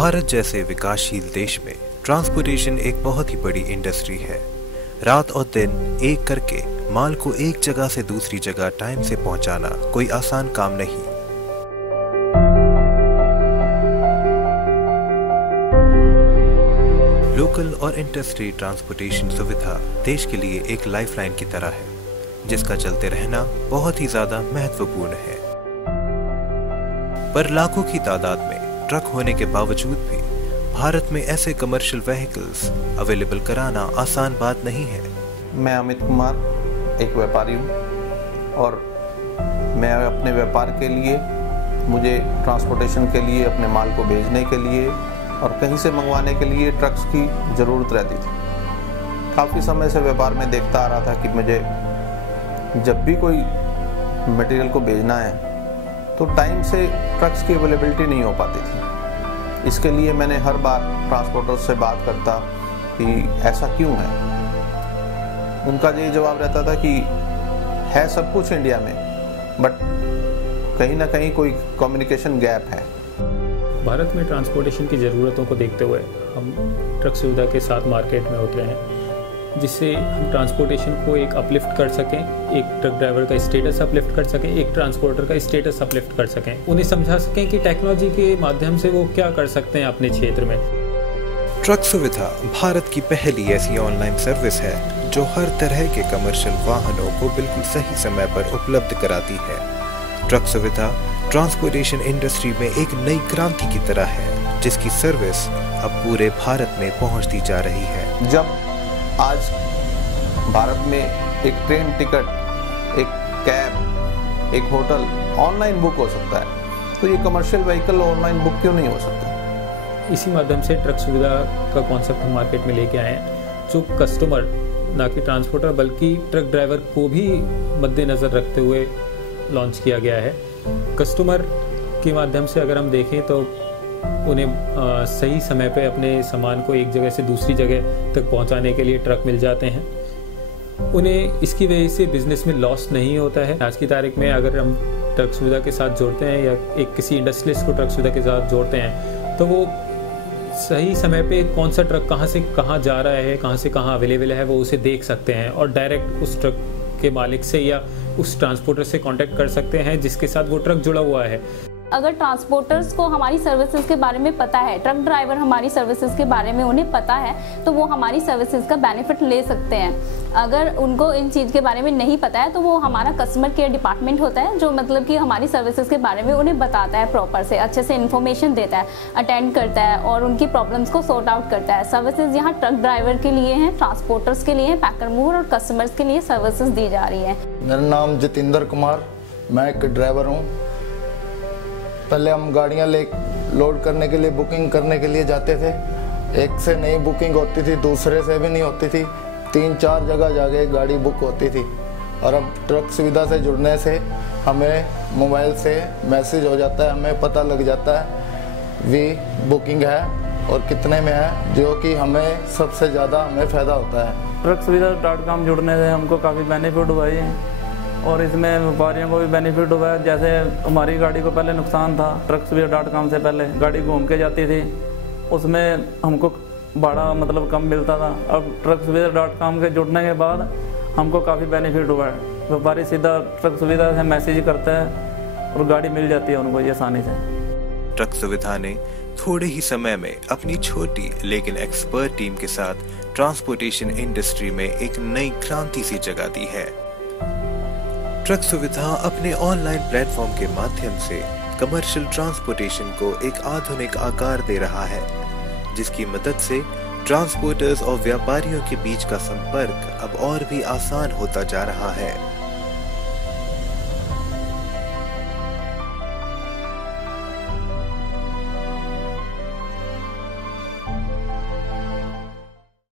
भारत जैसे विकासशील देश में ट्रांसपोर्टेशन एक बहुत ही बड़ी इंडस्ट्री है। रात और दिन एक करके माल को एक जगह से दूसरी जगह टाइम से पहुंचाना कोई आसान काम नहीं। लोकल और इंटरस्टेट ट्रांसपोर्टेशन सुविधा देश के लिए एक लाइफलाइन की तरह है, जिसका चलते रहना बहुत ही ज्यादा महत्वपूर्ण है। पर लाखों की तादाद में ट्रक होने के बावजूद भी भारत में ऐसे कमर्शियल व्हीकल्स अवेलेबल कराना आसान बात नहीं है। मैं अमित कुमार एक व्यापारी हूँ और मैं अपने व्यापार के लिए मुझे ट्रांसपोर्टेशन के लिए अपने माल को भेजने के लिए और कहीं से मंगवाने के लिए ट्रक्स की ज़रूरत रहती थी। काफ़ी समय से व्यापार में देखता आ रहा था कि मुझे जब भी कोई मटेरियल को भेजना है तो टाइम से ट्रक्स की अवेलेबिलिटी नहीं हो पाती थी। इसके लिए मैंने हर बार ट्रांसपोर्टर्स से बात करता कि ऐसा क्यों है। उनका ये जवाब रहता था कि है सब कुछ इंडिया में, बट कहीं ना कहीं कोई कम्युनिकेशन गैप है। भारत में ट्रांसपोर्टेशन की ज़रूरतों को देखते हुए हम ट्रक सुविधा के साथ मार्केट में उतरे हैं, जिससे हम ट्रांसपोर्टेशन को एक अपलिफ्ट कर सकें, एक ट्रक ड्राइवर का स्टेटस अपलिफ्ट कर सकें, एक ट्रांसपोर्टर का स्टेटस अपलिफ्ट कर सकें, उन्हें समझा सकें कि टेक्नोलॉजी के माध्यम से वो क्या कर सकते हैं अपने क्षेत्र में। ट्रक सुविधा भारत की पहली ऐसी ऑनलाइन सर्विस है जो हर तरह के कमर्शियल वाहनों को बिल्कुल सही समय पर उपलब्ध कराती है। ट्रक सुविधा ट्रांसपोर्टेशन इंडस्ट्री में एक नई क्रांति की तरह है, जिसकी सर्विस अब पूरे भारत में पहुंचती जा रही है। जब आज भारत में एक ट्रेन टिकट, एक कैब, एक होटल ऑनलाइन बुक हो सकता है, तो ये कमर्शियल व्हीकल ऑनलाइन बुक क्यों नहीं हो सकता। इसी माध्यम से ट्रक सुविधा का कॉन्सेप्ट हम मार्केट में लेके आए हैं, जो कस्टमर ना कि ट्रांसपोर्टर बल्कि ट्रक ड्राइवर को भी मद्देनज़र रखते हुए लॉन्च किया गया है। कस्टमर के माध्यम से अगर हम देखें तो उन्हें सही समय पे अपने सामान को एक जगह से दूसरी जगह तक पहुंचाने के लिए ट्रक मिल जाते हैं। उन्हें इसकी वजह से बिजनेस में लॉस नहीं होता है। आज की तारीख में अगर हम ट्रक सुविधा के साथ जोड़ते हैं या एक किसी इंडस्ट्रियलिस्ट को ट्रक सुविधा के साथ जोड़ते हैं तो वो सही समय पे कौन सा ट्रक कहाँ से कहाँ जा रहा है, कहाँ से कहाँ अवेलेबल है, वो उसे देख सकते हैं और डायरेक्ट उस ट्रक के मालिक से या उस ट्रांसपोर्टर से कांटेक्ट कर सकते हैं जिसके साथ वो ट्रक जुड़ा हुआ है। अगर ट्रांसपोर्टर्स को हमारी सर्विसेज के बारे में पता है, ट्रक ड्राइवर हमारी सर्विसेज के बारे में उन्हें पता है, तो वो हमारी सर्विसेज का बेनिफिट ले सकते हैं। अगर उनको इन चीज़ के बारे में नहीं पता है तो वो हमारा कस्टमर केयर डिपार्टमेंट होता है, जो मतलब कि हमारी सर्विसेज के बारे में उन्हें बताता है, प्रॉपर से अच्छे से इन्फॉर्मेशन देता है, अटेंड करता है और उनकी प्रॉब्लम्स को सॉर्ट आउट करता है। सर्विसेज यहाँ ट्रक ड्राइवर के लिए हैं, ट्रांसपोर्टर्स के लिए हैं, पैकर मूवर और कस्टमर्स के लिए सर्विसेज दी जा रही है। मेरा नाम जितेंद्र कुमार, मैं एक ड्राइवर हूँ। पहले हम गाड़ियाँ लोड करने के लिए बुकिंग करने के लिए जाते थे, एक से नहीं बुकिंग होती थी, दूसरे से भी नहीं होती थी, 3-4 जगह जाके गाड़ी बुक होती थी। और अब ट्रक सुविधा से जुड़ने से हमें मोबाइल से मैसेज हो जाता है, हमें पता लग जाता है वी बुकिंग है और कितने में है, जो कि हमें सबसे ज़्यादा हमें फ़ायदा होता है। ट्रक सुविधा.com जुड़ने से हमको काफ़ी बेनिफिट हुआ है और इसमें व्यापारियों को भी बेनिफिट हुआ है। जैसे हमारी गाड़ी को पहले नुकसान था, ट्रक सुविधा.com से पहले गाड़ी घूम के जाती थी, उसमें हमको भाड़ा मतलब कम मिलता था। अब ट्रक सुविधा.com के जुड़ने के बाद हमको काफ़ी बेनिफिट हुआ है। व्यापारी सीधा ट्रक सुविधा से मैसेज करता है और गाड़ी मिल जाती है उनको ये आसानी से। ट्रक सुविधा ने थोड़े ही समय में अपनी छोटी लेकिन एक्सपर्ट टीम के साथ ट्रांसपोर्टेशन इंडस्ट्री में एक नई क्रांति सी जगा दी है। ट्रक सुविधा अपने ऑनलाइन प्लेटफॉर्म के माध्यम से कमर्शियल ट्रांसपोर्टेशन को एक आधुनिक आकार दे रहा है, जिसकी मदद से ट्रांसपोर्टर्स और व्यापारियों के बीच का संपर्क अब और भी आसान होता जा रहा है।